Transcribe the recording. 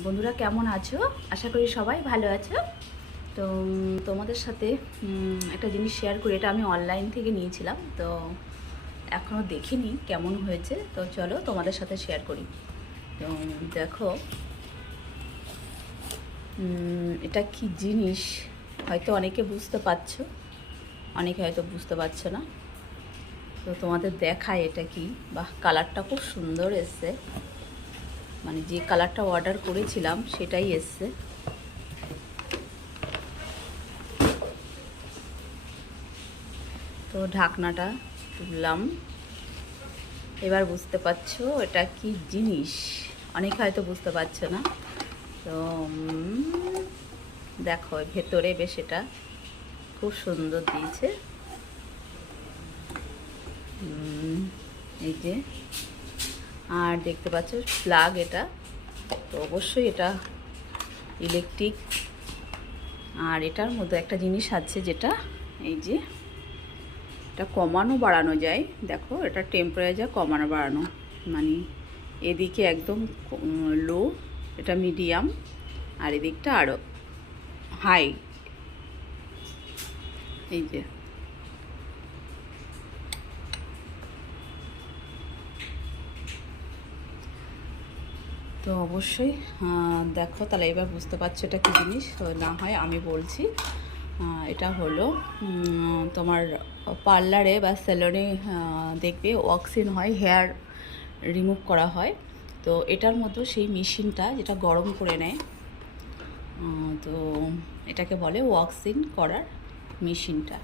বন্ধুরা কেমন আছো? আশা করি সবাই ভালো আছো। তো তোমাদের সাথে একটা জিনিস শেয়ার করি। এটা আমি অনলাইন থেকে নিয়েছিলাম, তো এখনও দেখিনি কেমন হয়েছে। তো চলো তোমাদের সাথে শেয়ার করি। তো দেখো, এটা কি জিনিস হয়তো অনেকে বুঝতে পারছো, অনেকে হয়তো বুঝতে পারছো না। তো তোমাদের দেখায় এটা কি। বাহ, কালারটা খুব সুন্দর এসছে, মানে যে কালারটা অর্ডার করেছিলাম সেটাই এসছে। তো ঢাকনাটা তুললাম, এবার বুঝতে পারছো এটা কি জিনিস। অনেকে হয়তো বুঝতে পারছো না। তো দেখো ভেতরে বেশ এটা খুব সুন্দর দিয়েছে। এই যে, আর দেখতে পাচ্ছ প্লাগ এটা। তো অবশ্যই এটা ইলেকট্রিক। আর এটার মধ্যে একটা জিনিস আছে যেটা, এই যে, এটা কমানো বাড়ানো যায়। দেখো, এটা টেম্পারেচার কমানো বাড়ানো, মানে এদিকে একদম লো, এটা মিডিয়াম, আর এদিকটা আরও হাই। এই যে, তো অবশ্যই দেখো, তাহলে এবার বুঝতে পারছো এটা কী জিনিস। তো না হয় আমি বলছি, এটা হলো তোমার পার্লারে বা স্যালনে দেখবে ওয়াক্সিন হয়, হেয়ার রিমুভ করা হয়। তো এটার মতো সেই মেশিনটা যেটা গরম করে নেয়, তো এটাকে বলে ওয়াক্সিং করার মেশিনটা।